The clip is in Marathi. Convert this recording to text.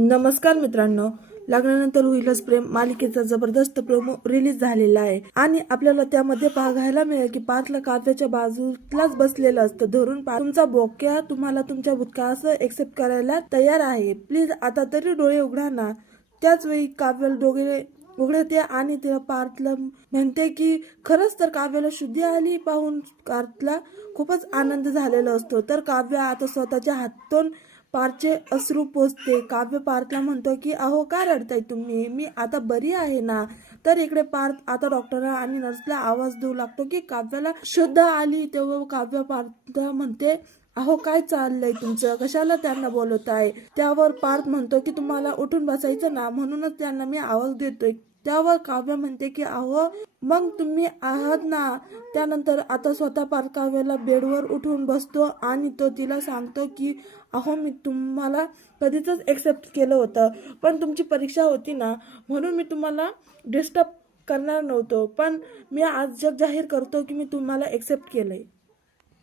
नमस्कार मित्रांनो, लग्नानंतर होईलच प्रेम मालिकेचा जबरदस्त प्रोमो रिलीज झालेला आहे आणि आपल्याला त्यामध्ये पाहायला मिळेल की पार्थला काव्याच्या बाजूलाच बसलेलं असतं. धरून तुमचा बोक्या तुम्हाला तुमच्या भूतकाळाचं एक्सेप्ट करायला तयार आहे. प्लीज आता तरी डोळे उघडा ना. त्याच वेळी काव्य डोळे उघडते आणि ते पार्थला म्हणते की खरंच तर काव्याला शुद्धी आली. पाहून पार्थला खूपच आनंद झालेला असतो. तर काव्य आता स्वतःच्या हातून पार्थचे अश्रू पोचते. काव्य पार्थला म्हणतो की अहो का रडताय तुम्ही, मी आता बरी आहे ना. तर इकडे पार्थ आता डॉक्टरला आणि नर्सला आवाज देऊ लागतो की काव्याला शुद्ध आली. तेव्हा काव्य पार्थला म्हणते अहो काय चाललंय तुमचं, कशाला त्यांना बोलवताय. त्यावर पार्थ म्हणतो की तुम्हाला उठून बसायचं ना, म्हणूनच त्यांना मी आवाज देतोय. त्यावर काव्य म्हणते की अहो मग तुम्ही आहात ना. त्यानंतर आता स्वतः पार्थ काव्याला बेडवर उठून बसतो आणि तो तिला सांगतो की अहो मी तुम्हाला कधीच एक्सेप्ट केलं होतं, पण तुमची परीक्षा होती ना म्हणून मी तुम्हाला डिस्टर्ब करणार नव्हतो, पण मी आज जग जाहीर करतो की मी तुम्हाला एक्सेप्ट केलंय.